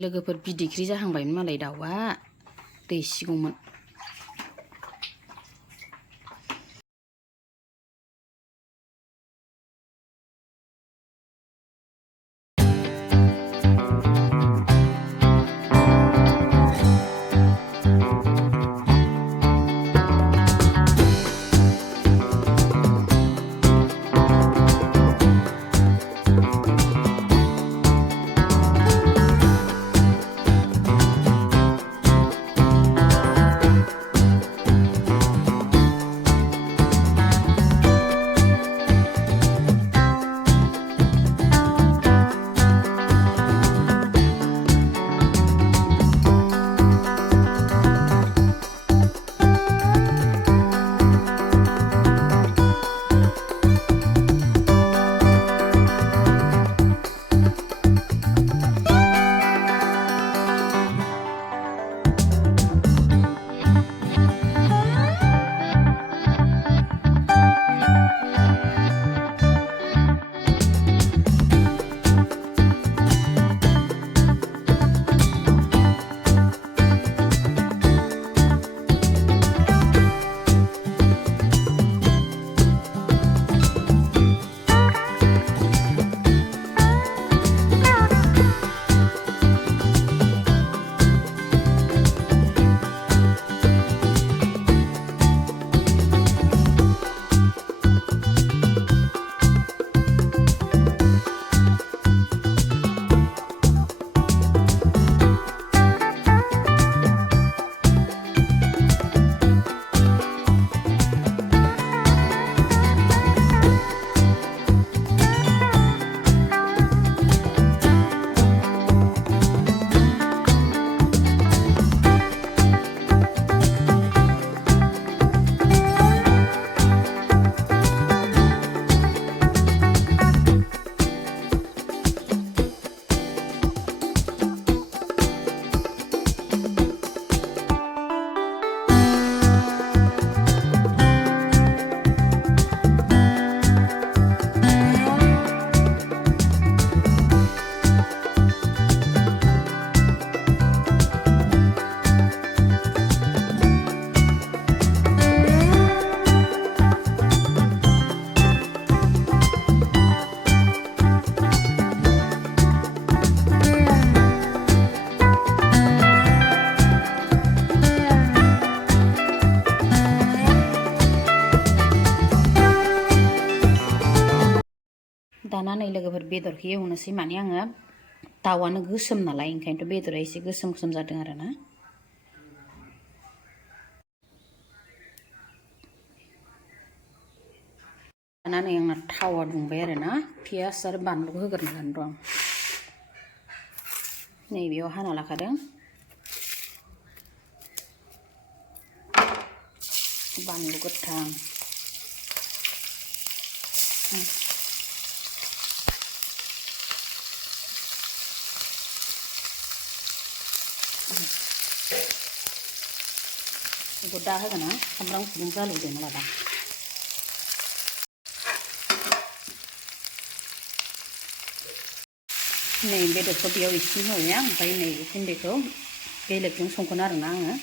लोगोफोर बिदैख्रि जाहांबायमोन मालाय दाउआ दैसिगौमोन। दाना नै लोगोफोर बेदरखौ एवनोसै माने आङो दाउआनो गोसोम नालाय ओंखायनोथ' बेदरा एसे गोसोम गोसोम जादों आरो ना। दाना नै आंना थावा दुंबाय आरो ना पियास आरो बानलुखौ होग्रोनांगोन र' आं नैबेयाव हाना लाखादों बानलु गोथां बेखौ दा होगोन ना सामब्राम गुफुर जालुदों लादा नै बेदरखौ बेयाव एसे होबाय आं ओमफ्राय नै गुन्दैखौ बेलेगजों संगोन आरो ना आङो।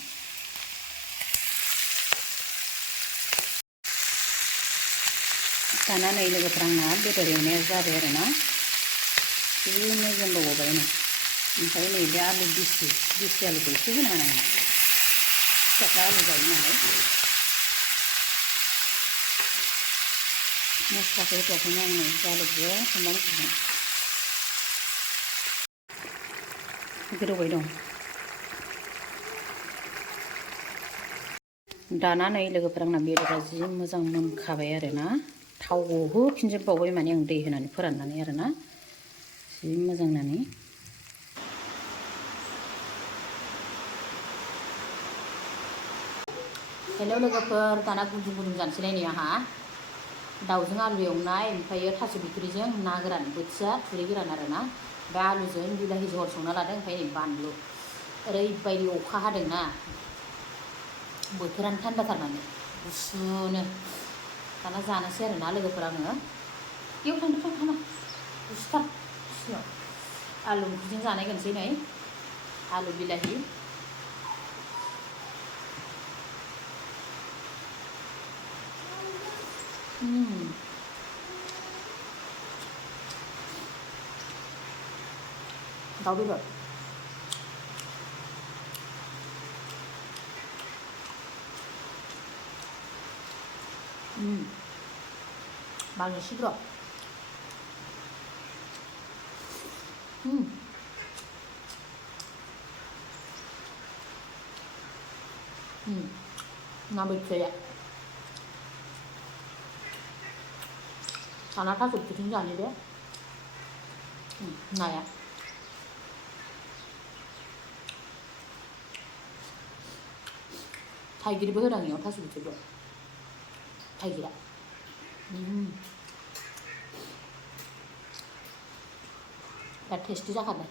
दाना नै लोगोफोर आंना बेदर एवनाया जाबाय आरो ना जि मोजां बावबाय नै ओमफ्राय नै बे आलु दिसि आलुखौ एसे होनांगोन आङो फिसाफ्रा आलु जायो नालाय मस्लाखौ होथ'वाखैनो आं नै जालुकजों सामब्राम गुफुरजों गोदौबाय दं। दाना नै लोगोफोर आंना बेदरा जि मोजां मोनखाबाय आरो ना थावखौ होफिनजोबबावबाय माने आं दै होनानै फोराननानै आरो ना जि मोजां नानै हेलौ लोगोफोर दाना गुदुं गुदुं जानोसैलाय नै आंहा दाउजों आलु एवनाय ओमफ्रायो थास' बिथुरिजों ना गोरान बोथिया थुरि गोरान आरो ना बे आलुजों बिलाहि जहल संना लादों ओमफ्राय नै बानलु ओरैबायदि अखा हादोंना बोथोरानो थान्दाथार माने गुसुनो दाना जानोसै आरो ना लोगोफोर आङो बेयाव थांनो गुसुथार आलु ओंख्रिजों जानायगोनसै नै आलु बिलाहि दाउ बेदर 많이 시들어. 나 Bwthiya. 나 Thaso Bithori Jwng 아니래? 나야. 달기리보 회랑이요, Thaso Bithori. 달기라. 나 테스트 시작하네.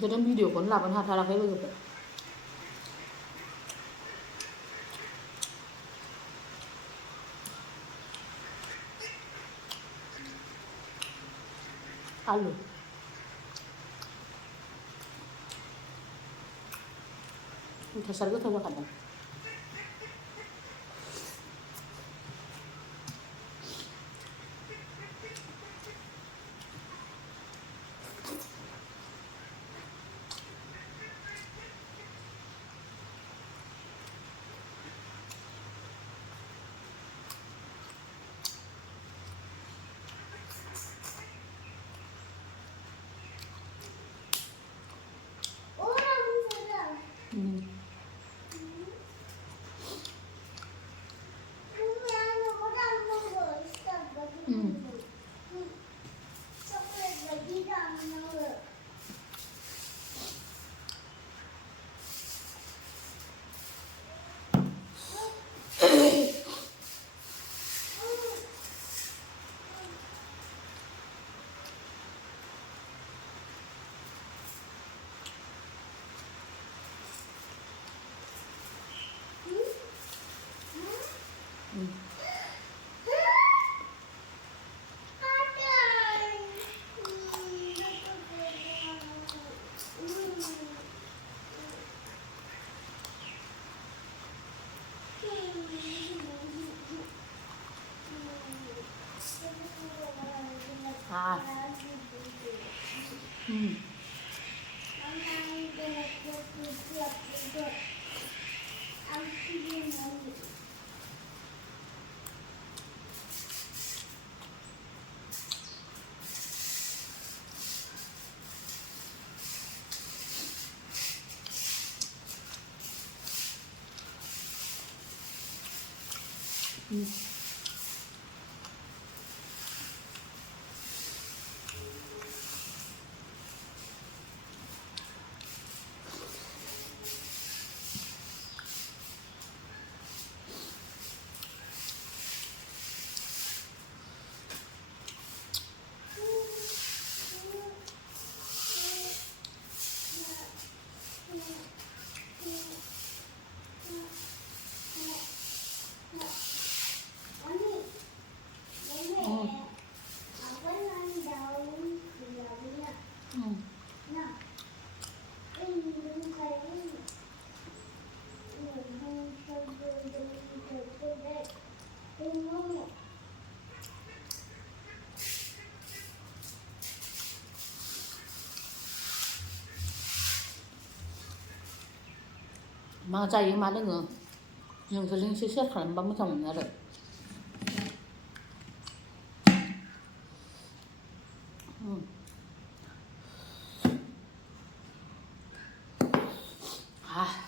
저런 비디오 건 라번 하타락 해보겠다. 알루. 닭살도 들어간다. 아. मा जायो मा लोङो नोंसोरजोंसो सेयार खालामबा मोजां मोनो आरो 아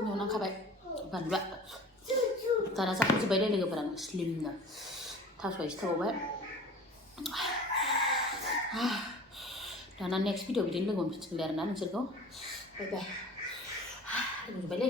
खोमायाव नांखाबाय बानलुआ दाना जाखांजोब्बाय दे लोगोफोरा स्लिमनो थास'आ एसे थाबावबाय दाना नेक्स्ट भिडिअ बिदिनो लोगो मोनफिनसिगोनलाय आरोना नोंसोरखौ बाय बाय लोगो जोब्बायलै